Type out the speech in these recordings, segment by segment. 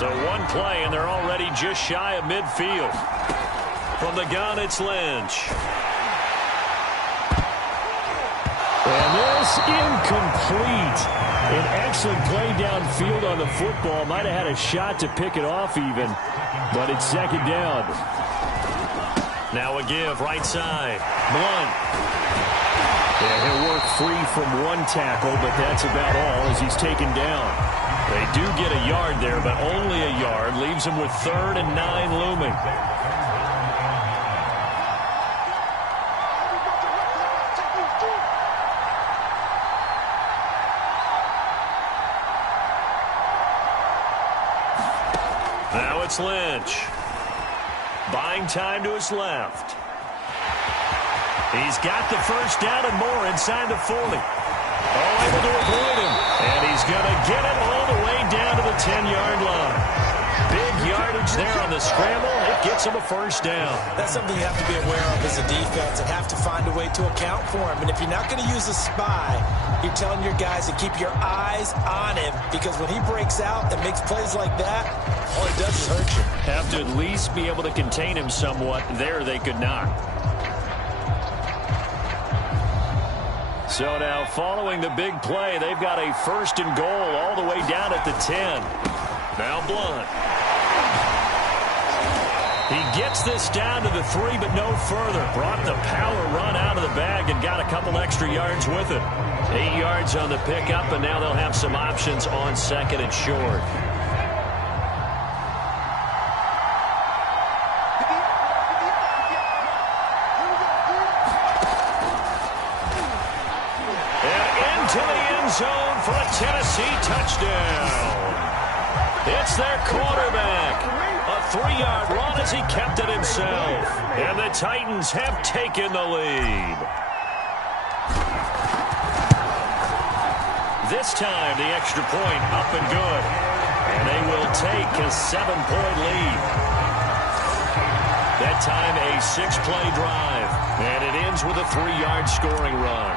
So one play, and they're already just shy of midfield. From the gun, it's Lynch. And this incomplete. An excellent play downfield on the football. Might have had a shot to pick it off even, but it's second down. Now a give, right side. Blunt. Yeah, he'll work free from one tackle, but that's about all as he's taken down. They do get a yard there, but only a yard. Leaves them with 3rd and 9 looming. Now it's Lynch. Buying time to his left. He's got the first down and more inside the 40. Oh, able to avoid him. And he's going to get it all the way down to the 10-yard line. Big yardage there on the scramble. It gets him a first down. That's something you have to be aware of as a defense and have to find a way to account for him. And if you're not going to use a spy, you're telling your guys to keep your eyes on him, because when he breaks out and makes plays like that, all it does is hurt you. Have to at least be able to contain him somewhat. There they could not. So now following the big play, they've got a 1st and goal all the way down at the 10. Now Blunt. He gets this down to the 3, but no further. Brought the power run out of the bag and got a couple extra yards with it. 8 yards on the pickup, and now they'll have some options on 2nd and short. To the end zone for a Tennessee touchdown. It's their quarterback. A 3-yard run as he kept it himself. And the Titans have taken the lead. This time the extra point up and good. And they will take a 7-point lead. That time a 6-play drive. And it ends with a 3-yard scoring run.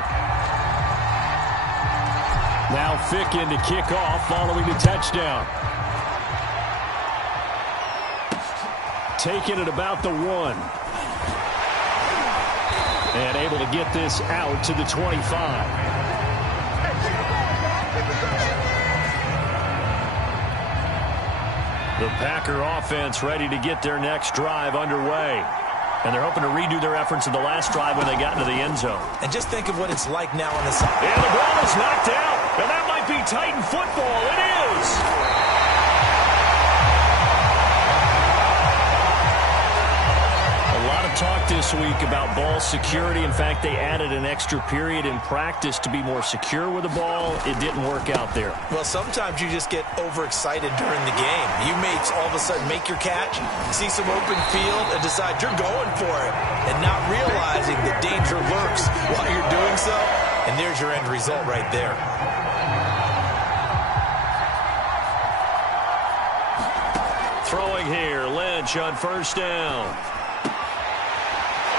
Now Fick in to kick off following the touchdown. Taking it about the 1. And able to get this out to the 25. The Packer offense ready to get their next drive underway. And they're hoping to redo their efforts in the last drive when they got into the end zone. And just think of what it's like now on the side. And the ball is knocked out. And that might be Titan football. It is. A lot of talk this week about ball security. In fact, they added an extra period in practice to be more secure with the ball. It didn't work out there. Well, sometimes you just get overexcited during the game. You may all of a sudden make your catch, see some open field, and decide you're going for it, and not realizing the danger lurks while you're doing so. And there's your end result right there. Throwing here, Lynch on 1st down.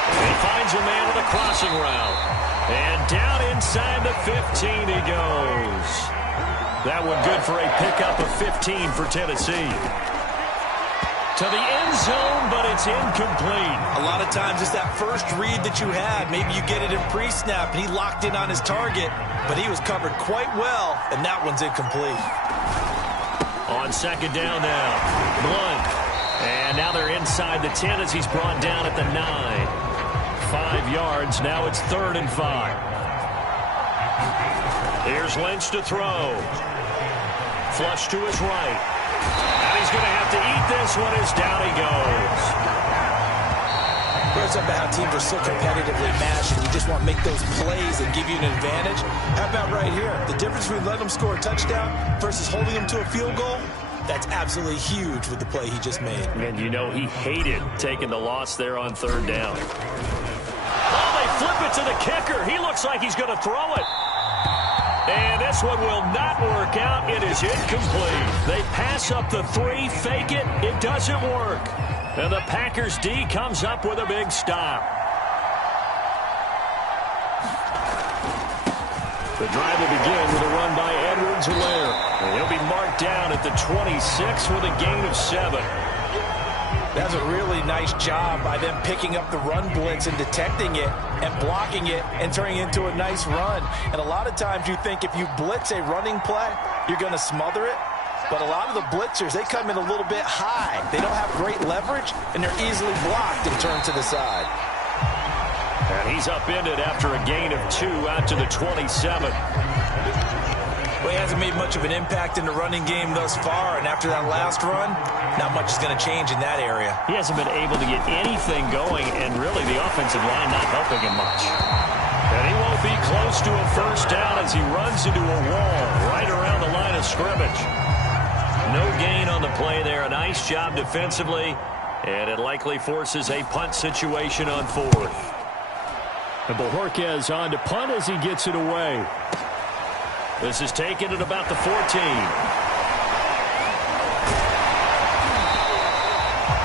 He finds a man with a crossing route. And down inside the 15 he goes. That one good for a pickup of 15 for Tennessee. To the end zone, but it's incomplete. A lot of times it's that first read that you had. Maybe you get it in pre-snap, and he locked in on his target, but he was covered quite well, and that one's incomplete. On 2nd down now, Blunt. And now they're inside the 10 as he's brought down at the 9. 5 yards, now it's 3rd and 5. Here's Lynch to throw. Flush to his right. And he's going to have to eat this one as down he goes. Here's something how teams are so competitively matched, and you just want to make those plays that give you an advantage. How about right here? The difference between letting them score a touchdown versus holding them to a field goal, that's absolutely huge with the play he just made. And you know he hated taking the loss there on 3rd down. Oh, they flip it to the kicker. He looks like he's going to throw it. And this one will not work out. It is incomplete. They pass up the 3, fake it. It doesn't work. And the Packers D comes up with a big stop. The drive will begin with a run by Edwards-Helaire. And he'll be marked down at the 26 with a gain of 7. That's a really nice job by them picking up the run blitz and detecting it and blocking it and turning it into a nice run. And a lot of times you think if you blitz a running play, you're going to smother it. But a lot of the blitzers, they come in a little bit high. They don't have great leverage, and they're easily blocked and turned to the side. And he's upended after a gain of 2 out to the 27. Well, he hasn't made much of an impact in the running game thus far, and after that last run, not much is going to change in that area. He hasn't been able to get anything going, and really the offensive line not helping him much. And he won't be close to a first down as he runs into a wall right around the line of scrimmage. No gain on the play there. A nice job defensively, and it likely forces a punt situation on 4th. And Bojorquez on to punt as he gets it away. This is taken at about the 14.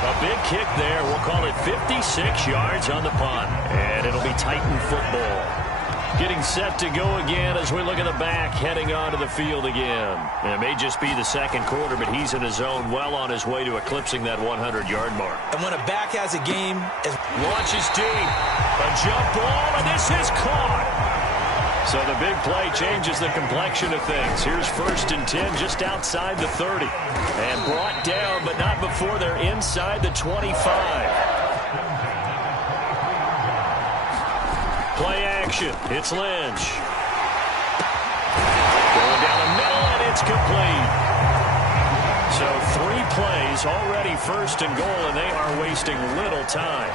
A big kick there. We'll call it 56 yards on the punt. And it'll be Titan football. Getting set to go again as we look at the back heading onto the field again. And it may just be the second quarter, but he's in his zone well on his way to eclipsing that 100-yard mark. And when a back has a game... Launches deep. A jump ball, and this is caught. So the big play changes the complexion of things. Here's 1st and 10 just outside the 30. And brought down, but not before they're inside the 25. Play action. It's Lynch. Going down the middle, and it's complete. So 3 plays already 1st and goal, and they are wasting little time.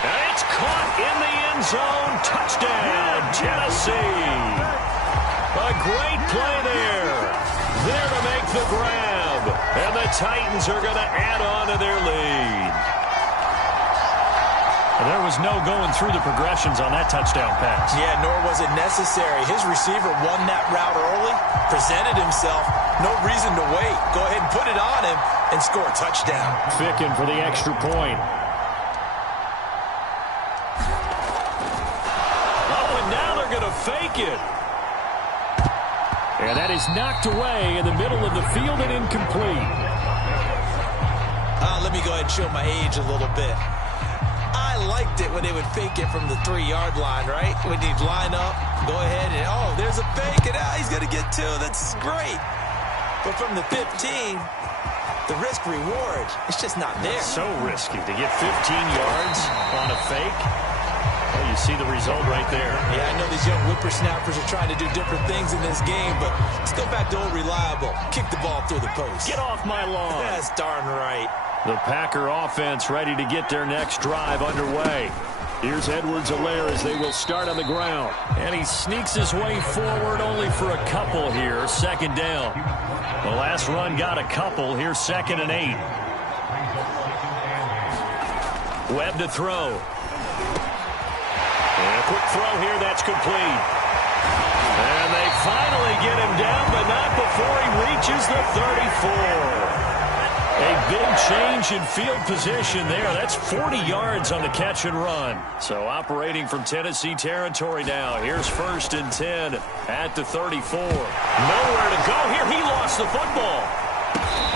And it's caught in the end zone. Touchdown, Tennessee. A great play there. There to make the grab. And the Titans are going to add on to their lead. There was no going through the progressions on that touchdown pass. Yeah, nor was it necessary. His receiver won that route early, presented himself. No reason to wait. Go ahead and put it on him and score a touchdown. Ficken for the extra point. Oh, and now they're going to fake it. And that is knocked away in the middle of the field and incomplete. Let me go ahead and show my age a little bit. I liked it when they would fake it from the 3-yard line, right? When you'd line up, go ahead and, oh, there's a fake, and he's going to get 2. That's great. But from the 15, the risk-reward, it's just not there. So risky to get 15 yards on a fake. Well, you see the result right there. Yeah, I know these young whippersnappers are trying to do different things in this game, but let's go back to old reliable. Kick the ball through the post. Get off my lawn. That's darn right. The Packer offense ready to get their next drive underway. Here's Edwards-Helaire as they will start on the ground. And he sneaks his way forward only for a couple here. 2nd down. The last run got a couple. Here's 2nd and 8. Webb to throw. And a quick throw here. That's complete. And they finally get him down, but not before he reaches the 34. A big change in field position there. That's 40 yards on the catch and run. So operating from Tennessee territory now. Here's 1st and 10 at the 34. Nowhere to go here. He lost the football.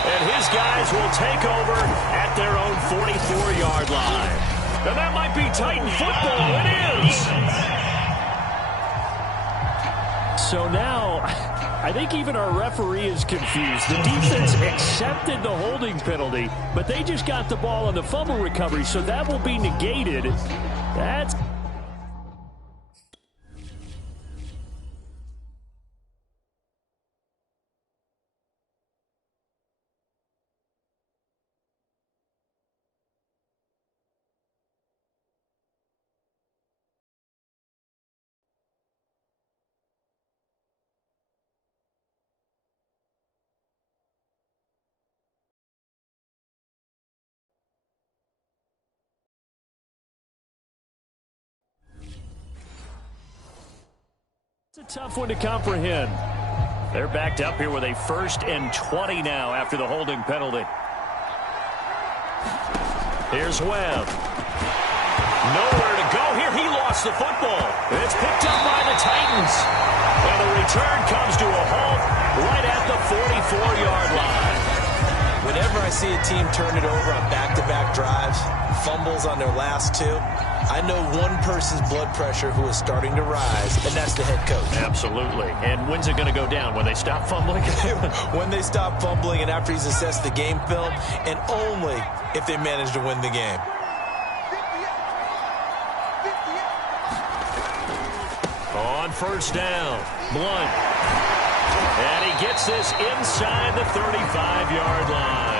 And his guys will take over at their own 44-yard line. And that might be Titan football. It is. So now, I think even our referee is confused. The defense accepted the holding penalty, but they just got the ball on the fumble recovery, so that will be negated. That's... It's a tough one to comprehend. They're backed up here with a 1st and 20 now after the holding penalty. Here's Webb. Nowhere to go here. He lost the football. It's picked up by the Titans. And the return comes to a halt right at the 44-yard line. Whenever I see a team turn it over on back-to-back drives, fumbles on their last two, I know one person's blood pressure who is starting to rise, and that's the head coach. Absolutely. And when's it going to go down? When they stop fumbling? When they stop fumbling and after he's assessed the game film, and only if they manage to win the game. On first down, Blount. And he gets this inside the 35-yard line.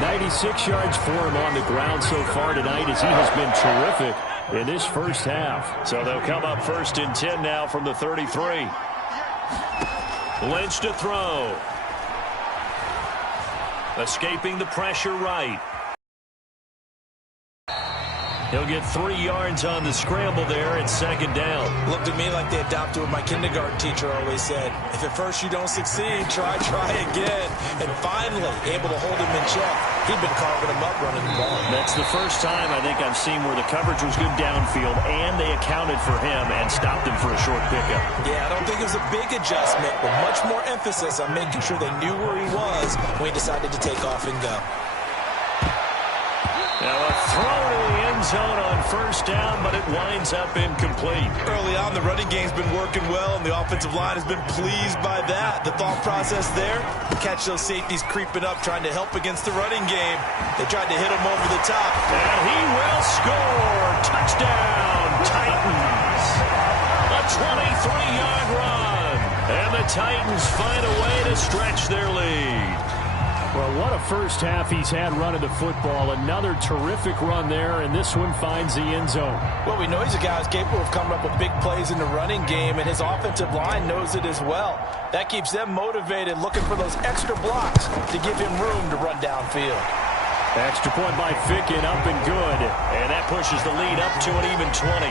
96 yards for him on the ground so far tonight as he has been terrific in this first half. So they'll come up 1st and 10 now from the 33. Lynch to throw. Escaping the pressure right. He'll get 3 yards on the scramble there at 2nd down. Looked at me like they adopted what my kindergarten teacher always said. If at first you don't succeed, try again. And finally, able to hold him in check. He'd been carving him up running the ball. That's the first time I think I've seen where the coverage was good downfield and they accounted for him and stopped him for a short pickup. Yeah, I don't think it was a big adjustment, but much more emphasis on making sure they knew where he was when he decided to take off and go. Now a throw to the end zone on first down, but it winds up incomplete. Early on, the running game's been working well, and the offensive line has been pleased by that. The thought process there, catch those safeties creeping up, trying to help against the running game. They tried to hit him over the top. And he will score. Touchdown, Titans. A 23-yard run. And the Titans find a way to stretch their lead. Well, what a first half he's had running the football. Another terrific run there, and this one finds the end zone. Well, we know he's a guy who's capable of coming up with big plays in the running game, and his offensive line knows it as well. That keeps them motivated, looking for those extra blocks to give him room to run downfield. Extra point by Ficken, up and good. And that pushes the lead up to an even 20.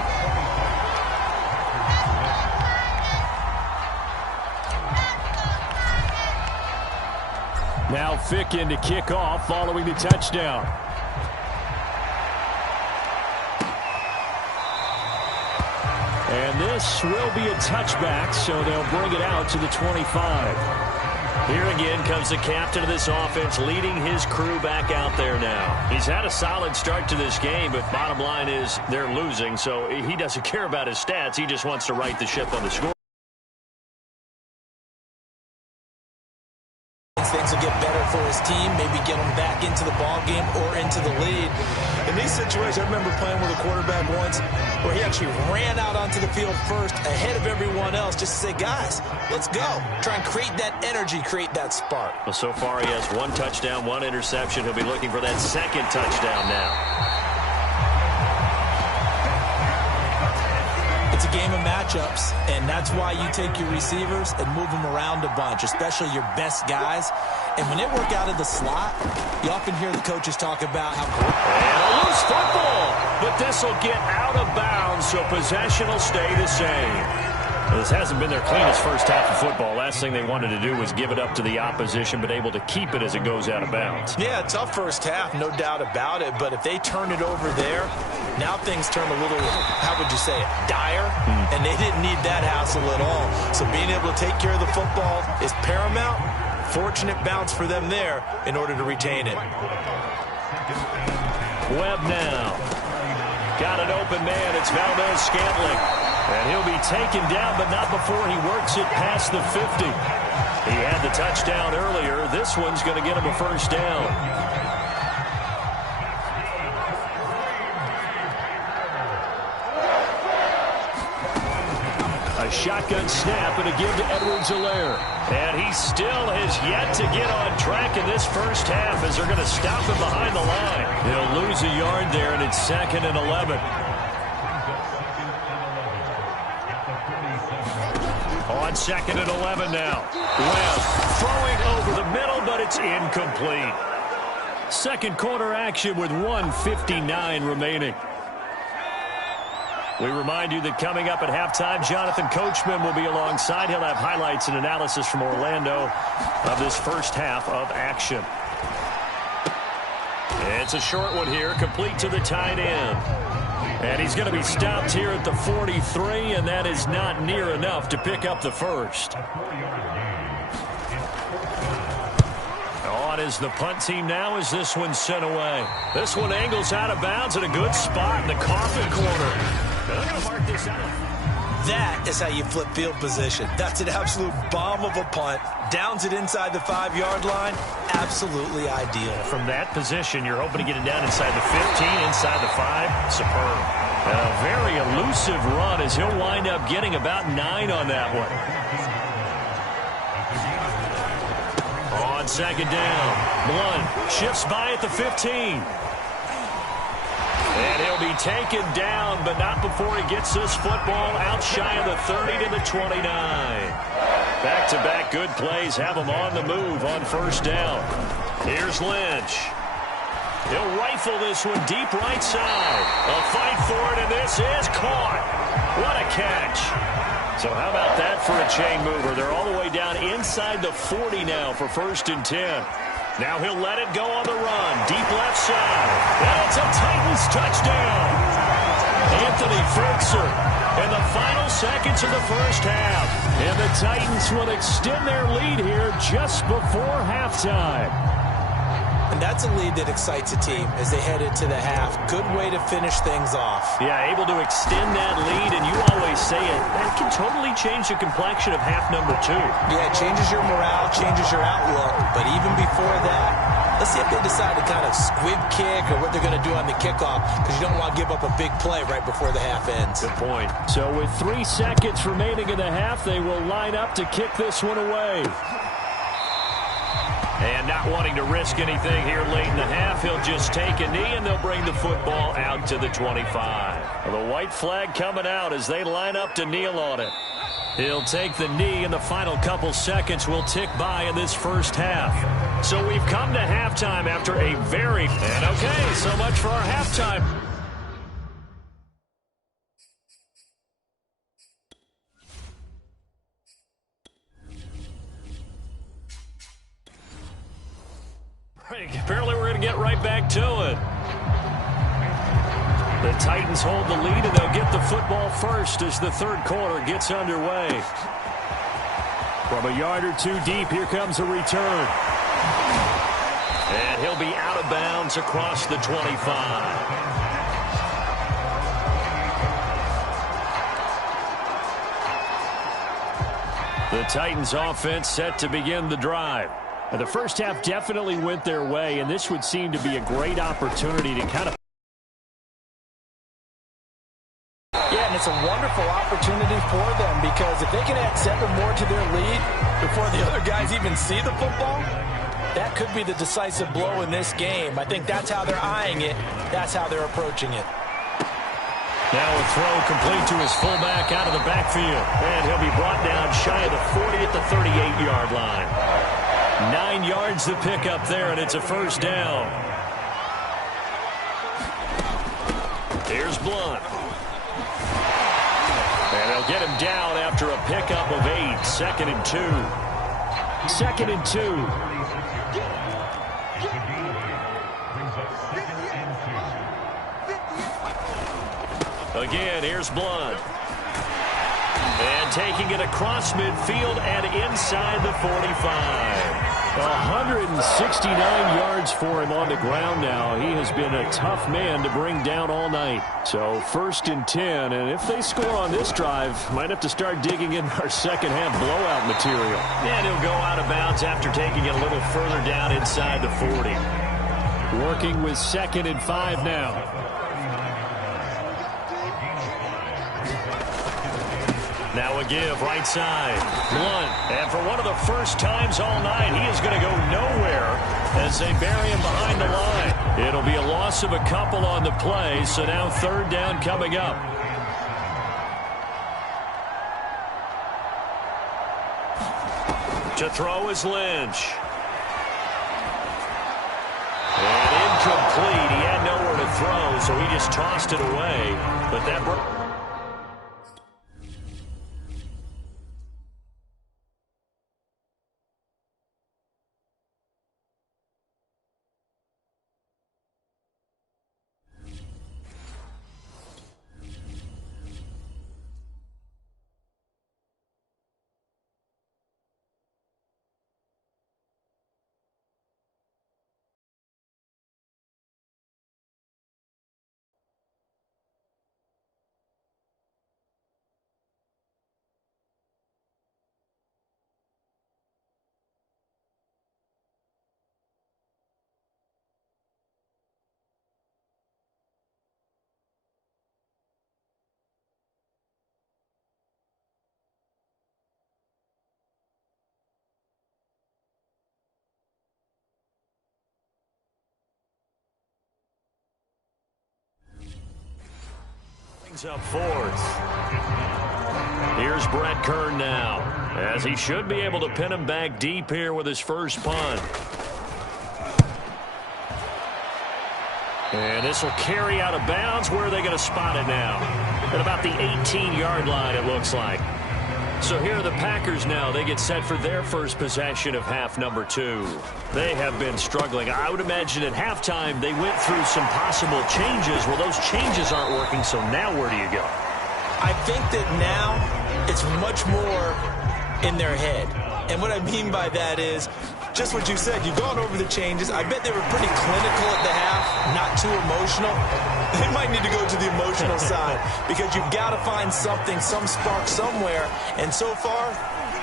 Now Ficken to kick off following the touchdown. And this will be a touchback, so they'll bring it out to the 25. Here again comes the captain of this offense leading his crew back out there now. He's had a solid start to this game, but bottom line is they're losing, so he doesn't care about his stats. He just wants to right the ship on the score. Things will get better for his team, maybe get him back into the ball game or into the lead. In these situations, I remember playing with a quarterback once where he actually ran out onto the field first ahead of everyone else just to say, guys, let's go. Try and create that energy, create that spark. Well, so far he has 1 touchdown, 1 interception. He'll be looking for that 2nd touchdown now. It's a game of matchups, and that's why you take your receivers and move them around a bunch, especially your best guys. And when they work out of the slot, you often hear the coaches talk about how great. And a loose football, but this will get out of bounds, so possession will stay the same. This hasn't been their cleanest first half of football. Last thing they wanted to do was give it up to the opposition, but able to keep it as it goes out of bounds. Yeah, tough first half, no doubt about it. But if they turn it over there, now things turn a little, how would you say it, dire? And they didn't need that hassle at all. So being able to take care of the football is paramount. Fortunate bounce for them there in order to retain it. Webb now. Got an open man. It's Valdez-Scantling. And he'll be taken down, but not before he works it past the 50. He had the touchdown earlier. This one's going to get him a first down. A shotgun snap and a give to Edwards-Helaire. And he still has yet to get on track in this first half as they're going to stop him behind the line. He'll lose a yard there, and it's 2nd and 11. On 2nd and 11 now. Webb throwing over the middle, but it's incomplete. Second quarter action with 1:59 remaining. We remind you that coming up at halftime, Jonathan Coachman will be alongside. He'll have highlights and analysis from Orlando of this first half of action. It's a short one here, complete to the tight end. And he's going to be stopped here at the 43, and that is not near enough to pick up the first. On is the punt team now as this one's sent away. This one angles out of bounds at a good spot in the coffin corner. They're going to mark this out. That is how you flip field position. That's an absolute bomb of a punt. Downs it inside the 5-yard line. Absolutely ideal. From that position, you're hoping to get it down inside the 15, inside the 5. Superb. A very elusive run as he'll wind up getting about 9 on that one. On second down, Blunt shifts by at the 15. And he'll be taken down, but not before he gets this football out shy of the 30 to the 29. Back-to-back good plays have him on the move on first down. Here's Lynch. He'll rifle this one deep right side. A fight for it, and this is caught. What a catch. So how about that for a chain mover? They're all the way down inside the 40 now for 1st and 10. Now he'll let it go on the run. Deep left side. And it's a Titans touchdown. Anthony Firkser in the final seconds of the first half. And the Titans will extend their lead here just before halftime. And that's a lead that excites a team as they head into the half. Good way to finish things off. Yeah, able to extend that lead, and you always say it, that can totally change the complexion of half number 2. Yeah, it changes your morale, changes your outlook. But even before that, let's see if they decide to kind of squib kick or what they're going to do on the kickoff, because you don't want to give up a big play right before the half ends. Good point. So with 3 seconds remaining in the half, they will line up to kick this one away. And not wanting to risk anything here late in the half, he'll just take a knee, and they'll bring the football out to the 25. Well, the white flag coming out as they line up to kneel on it. He'll take the knee, and the final couple seconds will tick by in this first half. So we've come to halftime after a very... And okay, so much for our halftime. Apparently we're going to get right back to it. The Titans hold the lead, and they'll get the football first as the third quarter gets underway. From a yard or 2 deep, here comes a return. And he'll be out of bounds across the 25. The Titans offense set to begin the drive. The first half definitely went their way, and this would seem to be a great opportunity to kind of... Yeah, and it's a wonderful opportunity for them, because if they can add 7 more to their lead before the other guys even see the football, that could be the decisive blow in this game. I think that's how they're eyeing it. That's how they're approaching it. Now a throw complete to his fullback out of the backfield. And he'll be brought down shy of the 40 at the 38-yard line. 9 yards to pick up there, and it's a first down. Here's Blunt. And they'll get him down after a pickup of 8. 2nd and 2. 2nd and 2. Again, here's Blunt. And taking it across midfield and inside the 45. 169 yards for him on the ground now. He has been a tough man to bring down all night. So 1st and 10, and if they score on this drive, might have to start digging in our second half blowout material. And he'll go out of bounds after taking it a little further down inside the 40. Working with 2nd and 5 now. Now a give, right side. Blunt. And for one of the first times all night, he is going to go nowhere as they bury him behind the line. It'll be a loss of a couple on the play, so now 3rd down coming up. To throw is Lynch. And incomplete. He had nowhere to throw, so he just tossed it away. But that... Brings up fourth. Here's Brett Kern now, as he should be able to pin him back deep here with his first punt. And this will carry out of bounds. Where are they going to spot it now? At about the 18-yard line, it looks like. So here are the Packers now. They get set for their first possession of half number 2. They have been struggling. I would imagine at halftime they went through some possible changes. Well, those changes aren't working, so now where do you go? I think that now it's much more in their head. And what I mean by that is just what you said. You've gone over the changes. I bet they were pretty clinical at the half, not too emotional. They might need to go to the emotional side because you've got to find something, some spark somewhere. And so far,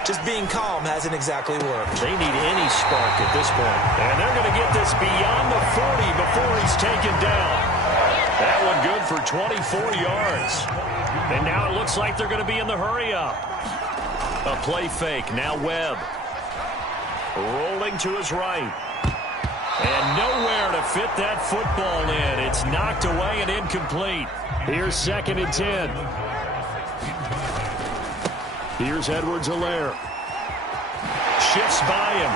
just being calm hasn't exactly worked. They need any spark at this point. And they're going to get this beyond the 40 before he's taken down. That one good for 24 yards. And now it looks like they're going to be in the hurry-up. A play fake. Now Webb. Rolling to his right. And nowhere to fit that football in. It's knocked away and incomplete. Here's 2nd and 10. Here's Edwards-Helaire. Shifts by him.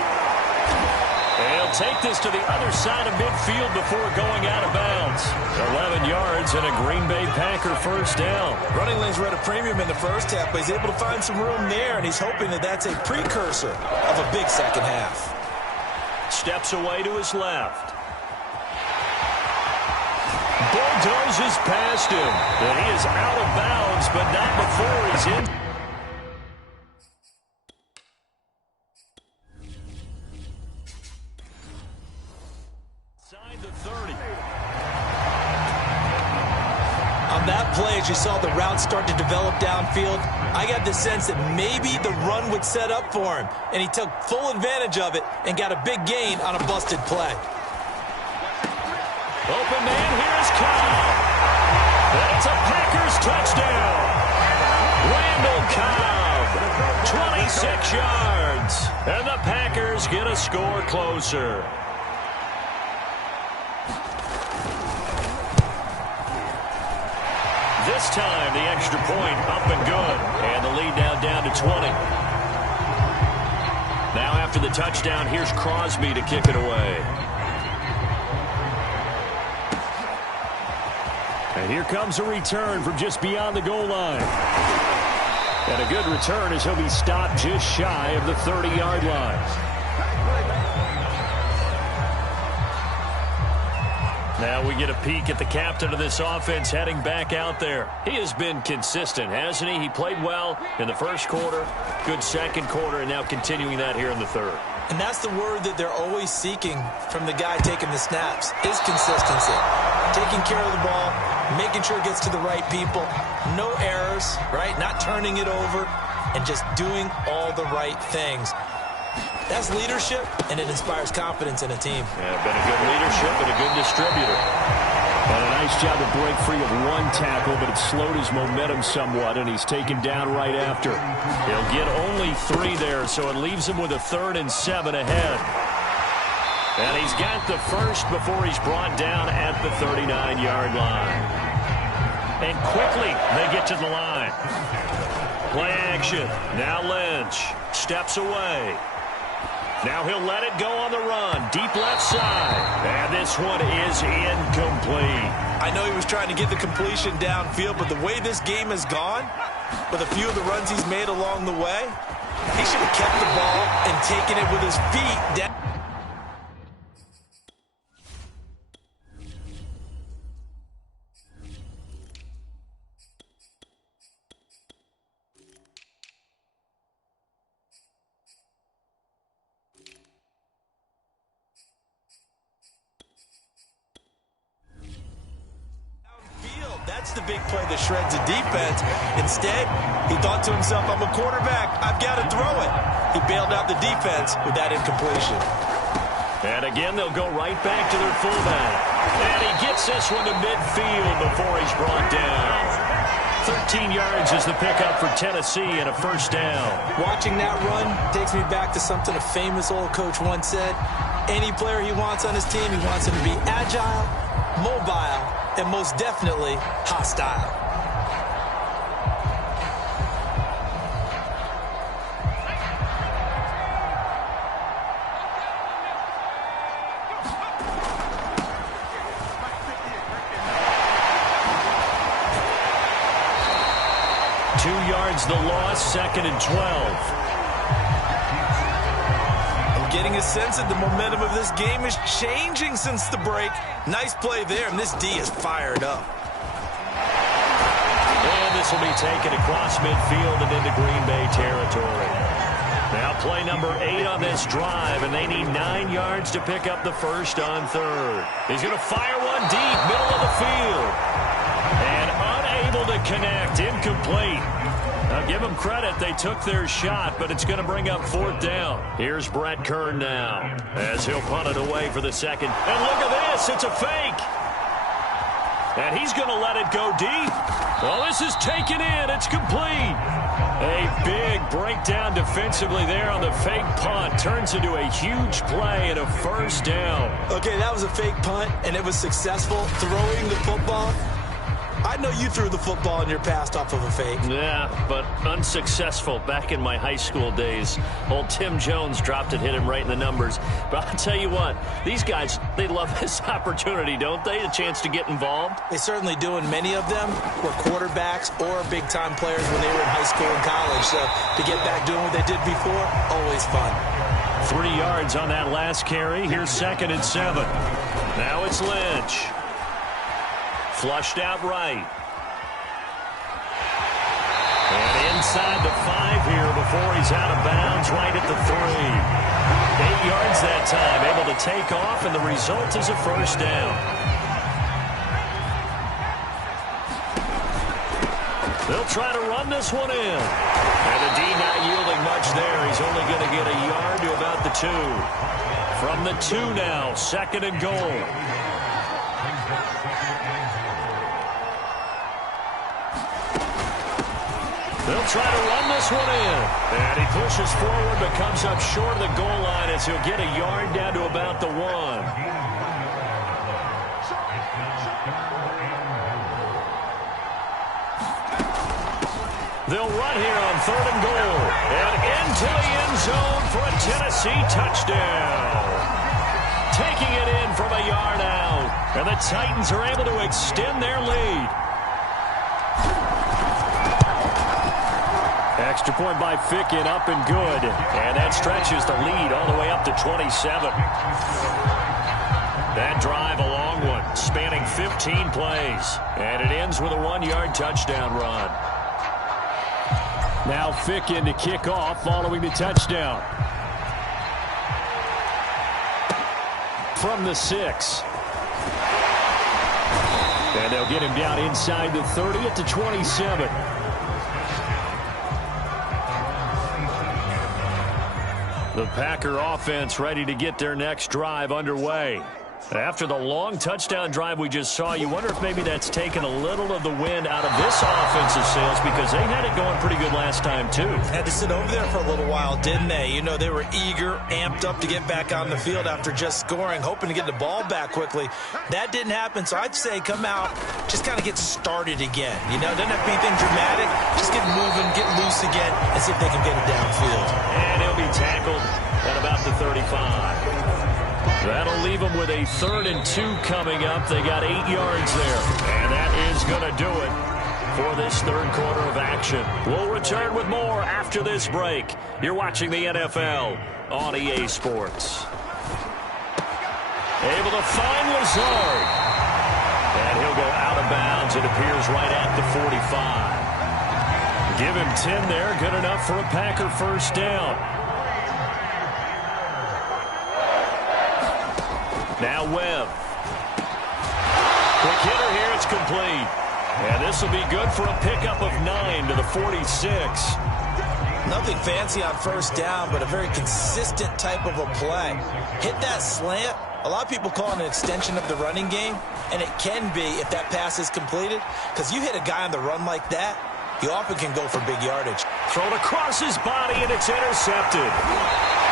And he'll take this to the other side of midfield before going out of bounds. 11 yards and a Green Bay Packer first down. Running lanes were at a premium in the first half, but he's able to find some room there, and he's hoping that that's a precursor of a big second half. Steps away to his left. Bulldozes past him. And he is out of bounds, but not before he's in. Inside the 30. On that play, as you saw the route start to develop downfield, I got the sense that maybe the run would set up for him, and he took full advantage of it and got a big gain on a busted play. Open man, here's Cobb. That's a Packers touchdown. Randall Cobb, 26 yards. And the Packers get a score closer. This time, the extra point up and good. And the lead now down to 20. Now after the touchdown, here's Crosby to kick it away. And here comes a return from just beyond the goal line. And a good return as he'll be stopped just shy of the 30-yard line. Now we get a peek at the captain of this offense heading back out there. He has been consistent, hasn't he? He played well in the first quarter, good second quarter, and now continuing that here in the third. And that's the word that they're always seeking from the guy taking the snaps, is consistency. Taking care of the ball, making sure it gets to the right people, no errors, right? Not turning it over, and just doing all the right things. That's leadership, and it inspires confidence in a team. Yeah, been a good leadership and a good distributor. And a nice job to break free of one tackle, but it slowed his momentum somewhat, and he's taken down right after. He'll get only 3 there, so it leaves him with a 3rd and 7 ahead. And he's got the first before he's brought down at the 39-yard line. And quickly, they get to the line. Play action. Now Lynch steps away. Now he'll let it go on the run. Deep left side. And this one is incomplete. I know he was trying to get the completion downfield, but the way this game has gone, with a few of the runs he's made along the way, he should have kept the ball and taken it with his feet down. That's the big play that shreds a defense. Instead, he thought to himself, I'm a quarterback. I've got to throw it. He bailed out the defense with that incompletion. And again, they'll go right back to their fullback. And he gets this one to midfield before he's brought down. 13 yards is the pickup for Tennessee and a first down. Watching that run takes me back to something a famous old coach once said. Any player he wants on his team, he wants him to be agile, mobile, and most definitely hostile. 2 yards the loss, 2nd and 12. Getting a sense that the momentum of this game is changing since the break. Nice play there, and this D is fired up. And this will be taken across midfield and into Green Bay territory. Now play number 8 on this drive, and they need 9 yards to pick up the first on 3rd. He's going to fire one deep, middle of the field. And unable to connect, incomplete. Now, give them credit. They took their shot, but it's going to bring up 4th down. Here's Brett Kern now as he'll punt it away for the 2nd. And look at this. It's a fake. And he's going to let it go deep. Well, this is taken in. It's complete. A big breakdown defensively there on the fake punt. Turns into a huge play and a 1st down. Okay, that was a fake punt, and it was successful. Throwing the football. I know you threw the football in your past off of a fake. Yeah, but unsuccessful back in my high school days. Old Tim Jones dropped it, hit him right in the numbers. But I'll tell you what, these guys, they love this opportunity, don't they? A chance to get involved. They certainly do, and many of them were quarterbacks or big-time players when they were in high school and college. So to get back doing what they did before, always fun. 3 yards on that last carry. Here's 2nd and 7. Now it's Lynch. Flushed out right. And inside the 5 here before he's out of bounds right at the 3. 8 yards that time, able to take off, and the result is a 1st down. They'll try to run this one in. And the D not yielding much there. He's only going to get a yard to about the 2. From the 2 now, 2nd and goal. They'll try to run this one in. And he pushes forward but comes up short of the goal line as he'll get a yard down to about the 1. They'll run here on 3rd and goal. And into the end zone for a Tennessee touchdown. Taking it in from a yard out. And the Titans are able to extend their lead. Extra point by Ficken, up and good. And that stretches the lead all the way up to 27. That drive, a long one, spanning 15 plays. And it ends with a 1-yard touchdown run. Now Ficken to kick off following the touchdown. From the 6. And they'll get him down inside the 30 at the 27. The Packer offense ready to get their next drive underway. After the long touchdown drive we just saw, you wonder if maybe that's taken a little of the wind out of this offensive sails, because they had it going pretty good last time, too. Had to sit over there for a little while, didn't they? You know, they were eager, amped up to get back on the field after just scoring, hoping to get the ball back quickly. That didn't happen, so I'd say come out, just kind of get started again. You know, doesn't have to be anything dramatic. Just get moving, get loose again, and see if they can get it downfield. And he'll be tackled at about the 35. That'll leave them with a 3rd and 2 coming up. They got 8 yards there. And that is going to do it for this 3rd quarter of action. We'll return with more after this break. You're watching the NFL on EA Sports. Able to find Lazard. And he'll go out of bounds. It appears right at the 45. Give him 10 there. Good enough for a Packer 1st down. Now Webb. Quick hitter here. It's complete. And this will be good for a pickup of 9 to the 46. Nothing fancy on 1st down, but a very consistent type of a play. Hit that slant. A lot of people call it an extension of the running game, and it can be if that pass is completed, because you hit a guy on the run like that, he often can go for big yardage. Thrown across his body, and it's intercepted.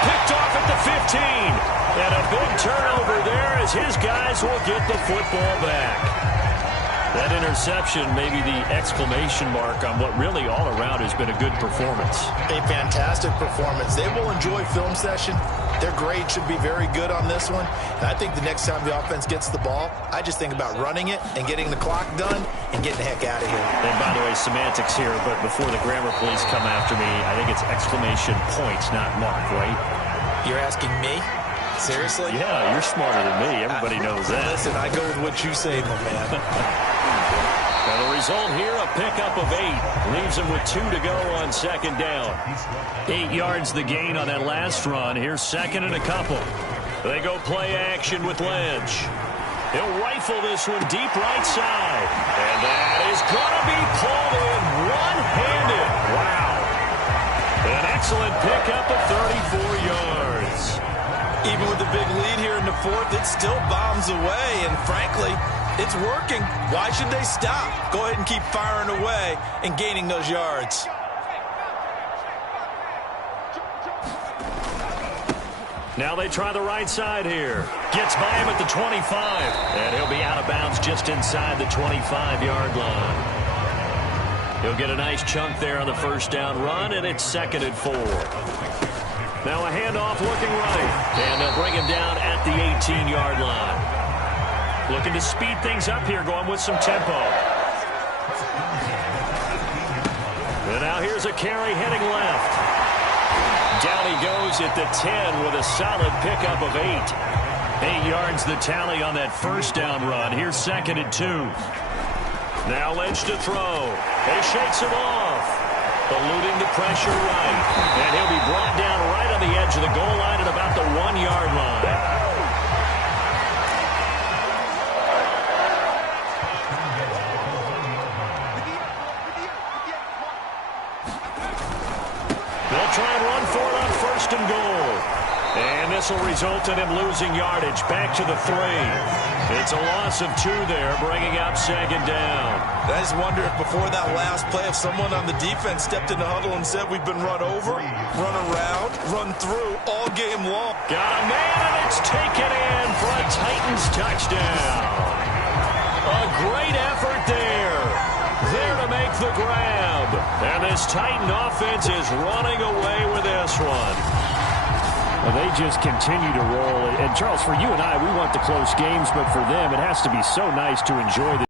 Picked off at the 15. And a big turnover there as his guys will get the football back. That interception may be the exclamation mark on what really all around has been a good performance. A fantastic performance. They will enjoy film session. Their grade should be very good on this one. And I think the next time the offense gets the ball, I just think about running it and getting the clock done and getting the heck out of here. And by the way, semantics here, but before the grammar police come after me, I think it's exclamation point, not mark, right? You're asking me? Seriously? Yeah, you're smarter than me. Everybody knows that. Listen, I go with what you say, my man. Now the result here, a pickup of 8. Leaves him with 2 to go on second down. 8 yards the gain on that last run. Here's second and a couple. They go play action with Lynch. He'll rifle this one deep right side. And that is going to be pulled in one-handed. Wow. An excellent pickup of 34 yards. Even with the big lead here in the fourth, it still bombs away. And frankly, it's working. Why should they stop? Go ahead and keep firing away and gaining those yards. Now they try the right side here. Gets by him at the 25. And he'll be out of bounds just inside the 25-yard line. He'll get a nice chunk there on the first down run, and it's second and 4. Now a handoff looking right. And they'll bring him down at the 18-yard line. Looking to speed things up here, going with some tempo. And now here's a carry heading left. Down he goes at the 10 with a solid pickup of 8. 8 yards the tally on that first down run. Here's second and 2. Now Lynch to throw. He shakes him off. Eluding the pressure right. And he'll be brought down right on the edge of the goal line at about the 1-yard line. They'll try and run for it on first and goal. And this will result in him losing yardage back to the 3. It's a loss of 2 there, bringing up second down. I just wonder if before that last play, if someone on the defense stepped in the huddle and said, we've been run over, run around, run through all game long. Got a man, and it's taken in for a Titans touchdown. A great effort there. There to make the grab. And this Titan offense is running away with this one. Well, they just continue to roll. And, Charles, for you and I, we want the close games, but for them, it has to be so nice to enjoy the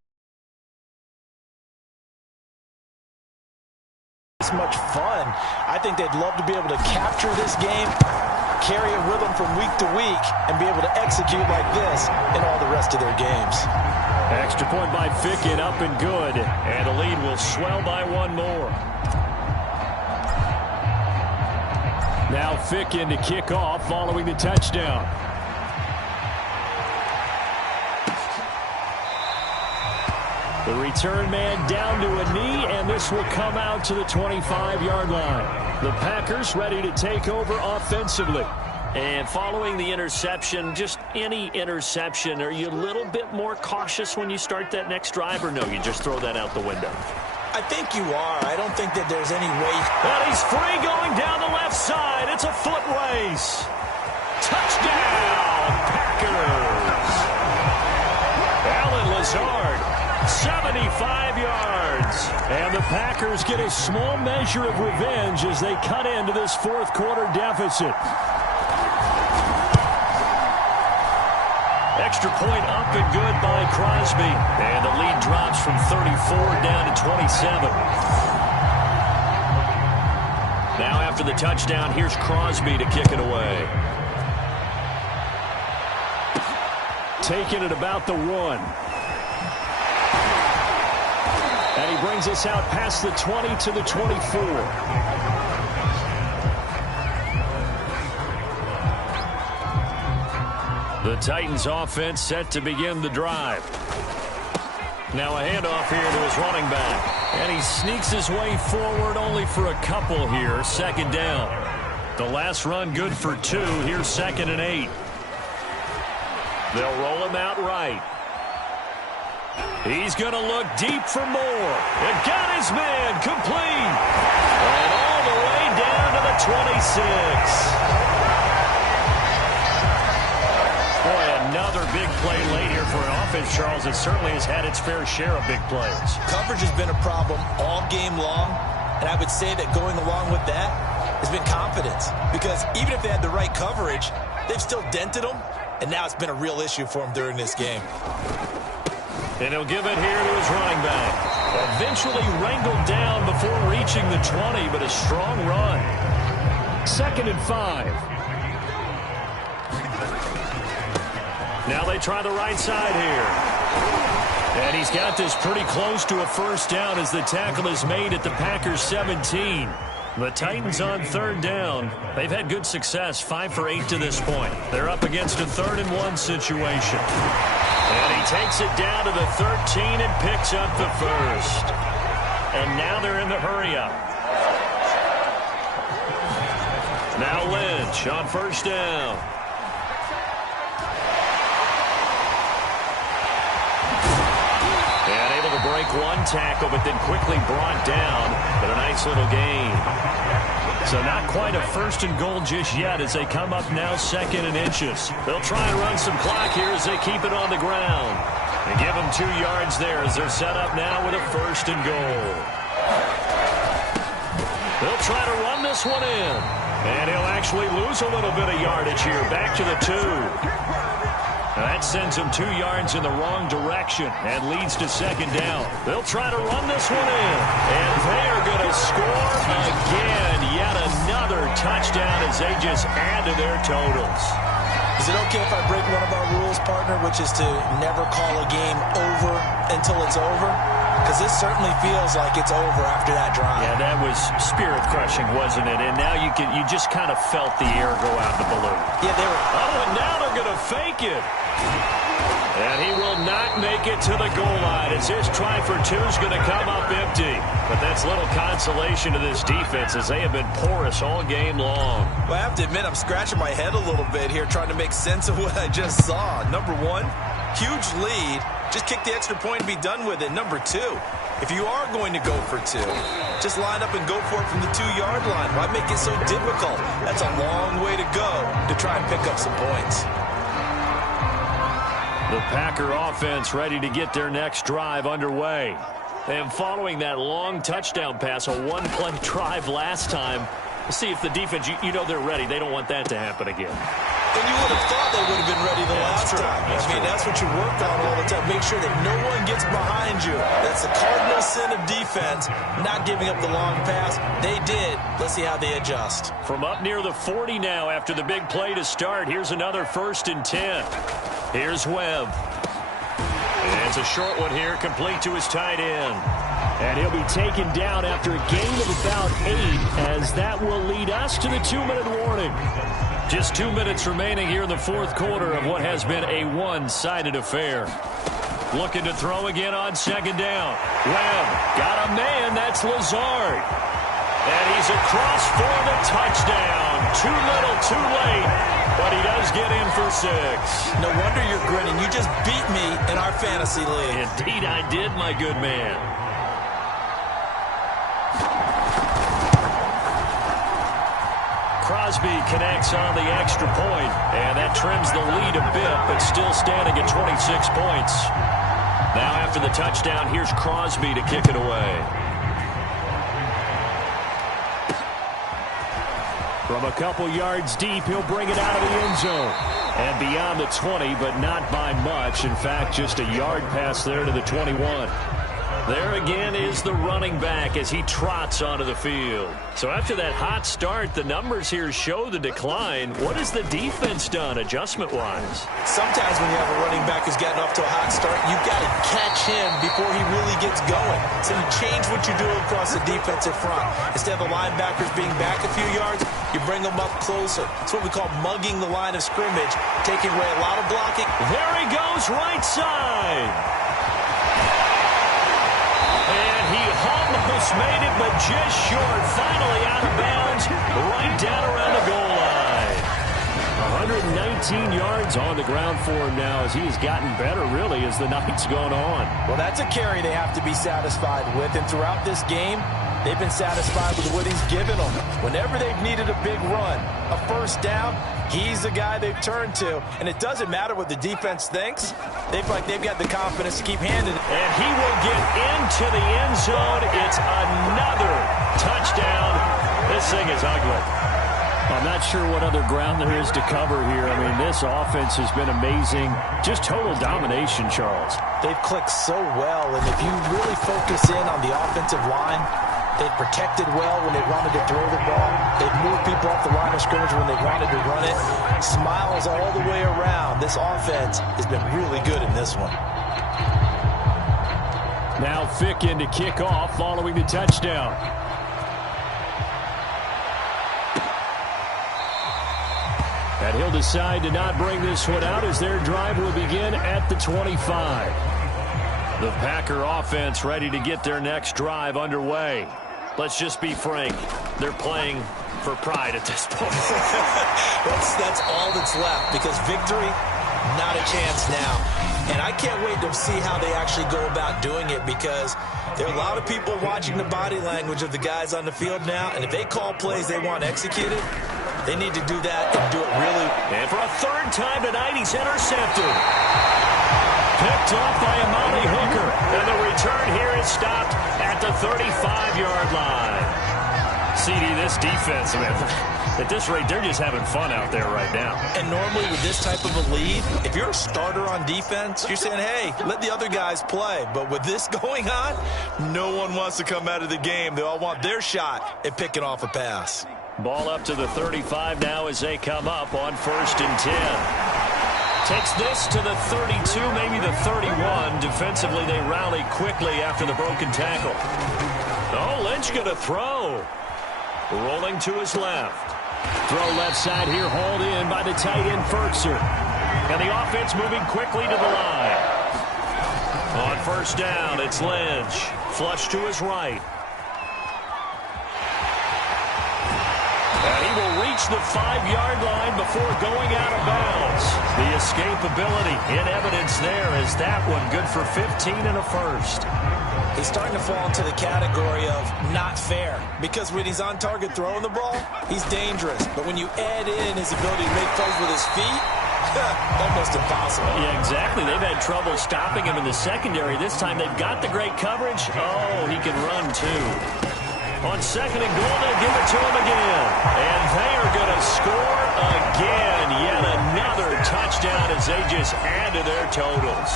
It's much fun. I think they'd love to be able to capture this game, carry it with them from week to week, and be able to execute like this in all the rest of their games. extra point by Ficken, up and good. And the lead will swell by 1 more. Now Ficken to kick off following the touchdown. The return man down to a knee, and this will come out to the 25-yard line. The Packers ready to take over offensively. And following the interception, just any interception, are you a little bit more cautious when you start that next drive, or no, you just throw that out the window? I think you are. I don't think that there's any way. And he's free going down the left side. It's a foot race. Touchdown, Packers. Alan Lazard, 75 yards. And the Packers get a small measure of revenge as they cut into this fourth quarter deficit. Extra point up and good by Crosby. And the lead drops from 34 down to 27. Now after the touchdown, here's Crosby to kick it away. Taking it about the 1. And he brings us out past the 20 to the 24. The Titans offense set to begin the drive. Now a handoff here to his running back. And he sneaks his way forward only for a couple here. Second down. The last run good for 2. Here's second and 8. They'll roll him out right. He's going to look deep for more. And got his man complete. And all the way down to the 26. Boy, another big play late here for an offense defense, Charles, it certainly has had its fair share of big plays. Coverage has been a problem all game long, and I would say that going along with that has been confidence. Because even if they had the right coverage, they've still dented them, and now it's been a real issue for them during this game. And he'll give it here to his running back. Eventually wrangled down before reaching the 20, but a strong run. 2nd and 5. Now they try the right side here. And he's got this pretty close to a first down as the tackle is made at the Packers 17. The Titans on 3rd down. They've had good success, 5 for 8 to this point. They're up against a 3rd and 1 situation. And he takes it down to the 13 and picks up the first. And now they're in the hurry-up. Now Lynch on 1st down. And able to break one tackle, but then quickly brought down. But a nice little gain. So not quite a 1st and goal just yet as they come up now 2nd and inches. They'll try and run some clock here as they keep it on the ground. They give them 2 yards there as they're set up now with a 1st and goal. They'll try to run this one in. And he'll actually lose a little bit of yardage here. Back to the 2. That sends him 2 yards in the wrong direction and leads to 2nd down. They'll try to run this one in. And they are going to score again. Yet another touchdown as they just add to their totals. Is it okay if I break one of our rules, partner, which is to never call a game over until it's over? Because this certainly feels like it's over after that drive. Yeah, that was spirit-crushing, wasn't it? And now you just kind of felt the air go out the balloon. Yeah, they were. Oh, and now they're going to fake it. And he will not make it to the goal line as his try for 2 is going to come up empty. But that's little consolation to this defense as they have been porous all game long. Well, I have to admit, I'm scratching my head a little bit here trying to make sense of what I just saw. Number 1, huge lead. Just kick the extra point and be done with it. Number 2, if you are going to go for 2, just line up and go for it from the 2-yard line. Why make it so difficult? That's a long way to go to try and pick up some points. The Packer offense ready to get their next drive underway. And following that long touchdown pass, a one-play drive last time, we'll see if the defense, you know they're ready. They don't want that to happen again. And you would have thought they would have been ready the last time. That's what you work on all the time. Make sure that no one gets behind you. That's the cardinal sin of defense, not giving up the long pass. They did. Let's see how they adjust. From up near the 40 now after the big play to start, here's another 1st and 10. Here's Webb. And it's a short one here, complete to his tight end. And he'll be taken down after a gain of about 8, as that will lead us to the 2-minute warning. Just 2 minutes remaining here in the 4th quarter of what has been a one-sided affair. Looking to throw again on 2nd down. Webb got a man, that's Lazard. And he's across for the touchdown. Too little, too late. But he does get in for 6. No wonder you're grinning. You just beat me in our fantasy league. Indeed I did, my good man. Crosby connects on the extra point, and that trims the lead a bit, but still standing at 26 points. Now after the touchdown, here's Crosby to kick it away. From a couple yards deep, he'll bring it out of the end zone. And beyond the 20, but not by much. In fact, just a yard pass there to the 21. There again is the running back as he trots onto the field. So after that hot start, the numbers here show the decline. What has the defense done adjustment-wise? Sometimes when you have a running back who's gotten off to a hot start, you've got to catch him before he really gets going. So you change what you do across the defensive front. Instead of the linebackers being back a few yards, you bring them up closer. It's what we call mugging the line of scrimmage, taking away a lot of blocking. There he goes, right side. And he almost made it, but just short. Finally out of bounds, right down around the goal line. 119 yards on the ground for him now as he has gotten better, really, as the night's gone on. Well, that's a carry they have to be satisfied with. And throughout this game, they've been satisfied with what he's given them. Whenever they've needed a big run, a first down, He's the guy they've turned to, and it doesn't matter what the defense thinks. They've got the confidence to keep handing it. And he will get into the end zone. It's another touchdown. This thing is ugly. I'm not sure what other ground there is to cover here. I mean, this offense has been amazing. Just total domination, Charles. They've clicked so well, and if you really focus in on the offensive line, they've protected well when they wanted to throw the ball. They've moved people off the line of scrimmage when they wanted to run it. Smiles all the way around. This offense has been really good in this one. Now Fick in to kick off following the touchdown. And he'll decide to not bring this one out as their drive will begin at the 25. The Packer offense ready to get their next drive underway. Let's just be frank. They're playing for pride at this point. That's all that's left, because victory, not a chance now. And I can't wait to see how they actually go about doing it, because there are a lot of people watching the body language of the guys on the field now, and if they call plays they want executed, they need to do that and do it really. And for a third time tonight, he's intercepted. Picked off by Amani Hooker. And the return here is stopped at the 35-yard line. CD, this defense, man, at this rate, they're just having fun out there right now. And normally with this type of a lead, if you're a starter on defense, you're saying, hey, let the other guys play. But with this going on, no one wants to come out of the game. They all want their shot at picking off a pass. Ball up to the 35 now as they come up on 1st and 10. Takes this to the 32, maybe the 31. Defensively, they rally quickly after the broken tackle. Oh, Lynch going to throw. Rolling to his left. Throw left side here, hauled in by the tight end, Fertzer. And the offense moving quickly to the line. On 1st down, it's Lynch. Flush to his right. And he will reach the 5-yard line before going out of bounds. The escapability in evidence there is that one good for 15 and a first. He's starting to fall into the category of not fair, because when he's on target throwing the ball, he's dangerous. But when you add in his ability to make plays with his feet, almost impossible. Yeah, exactly. They've had trouble stopping him in the secondary. This time they've got the great coverage. Oh, he can run too. On 2nd and goal, they'll give it to him again. And they are going to score again. Yet another touchdown as they just add to their totals.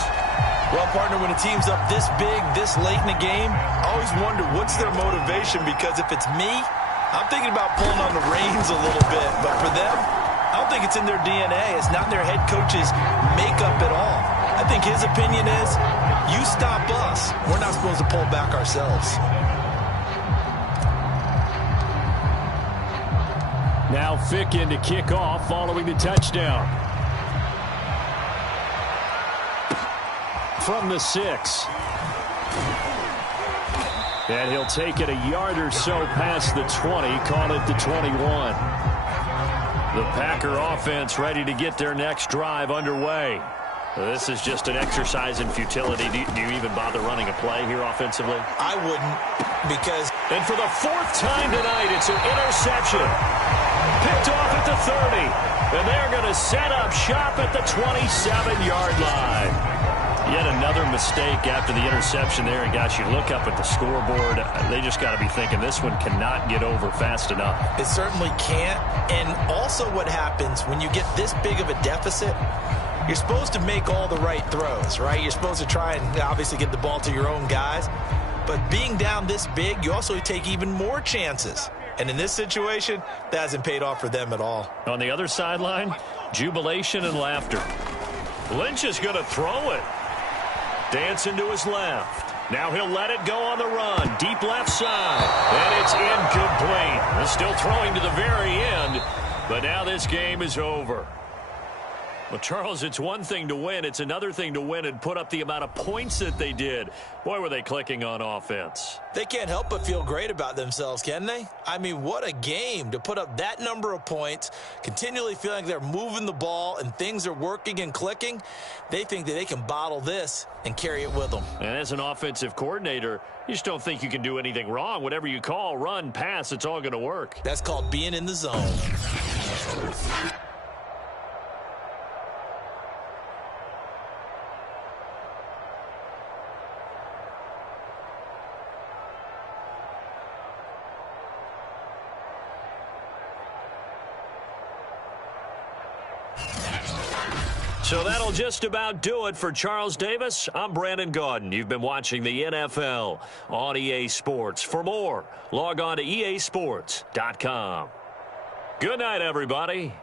Well, partner, when a team's up this big, this late in the game, I always wonder what's their motivation, because if it's me, I'm thinking about pulling on the reins a little bit. But for them, I don't think it's in their DNA. It's not in their head coach's makeup at all. I think his opinion is, you stop us. We're not supposed to pull back ourselves. Now Fick in to kick off following the touchdown. From the 6. And he'll take it a yard or so past the 20, call it the 21. The Packer offense ready to get their next drive underway. This is just an exercise in futility. Do you even bother running a play here offensively? I wouldn't, because... And for the 4th time tonight, it's an interception. Picked off at the 30. And they're going to set up shop at the 27-yard line. Yet another mistake after the interception there. And, gosh, you look up at the scoreboard. They just got to be thinking this one cannot get over fast enough. It certainly can't. And also what happens when you get this big of a deficit, you're supposed to make all the right throws, right? You're supposed to try and obviously get the ball to your own guys. But being down this big, you also take even more chances. And in this situation, that hasn't paid off for them at all. On the other sideline, jubilation and laughter. Lynch is going to throw it. Dancing to his left. Now he'll let it go on the run. Deep left side. And it's incomplete. He's still throwing to the very end. But now this game is over. Well, Charles, it's one thing to win. It's another thing to win and put up the amount of points that they did. Boy, were they clicking on offense. They can't help but feel great about themselves, can they? I mean, what a game to put up that number of points, continually feeling like they're moving the ball and things are working and clicking. They think that they can bottle this and carry it with them. And as an offensive coordinator, you just don't think you can do anything wrong. Whatever you call, run, pass, it's all going to work. That's called being in the zone. So that'll just about do it for Charles Davis. I'm Brandon Gaudin. You've been watching the NFL on EA Sports. For more, log on to easports.com. Good night, everybody.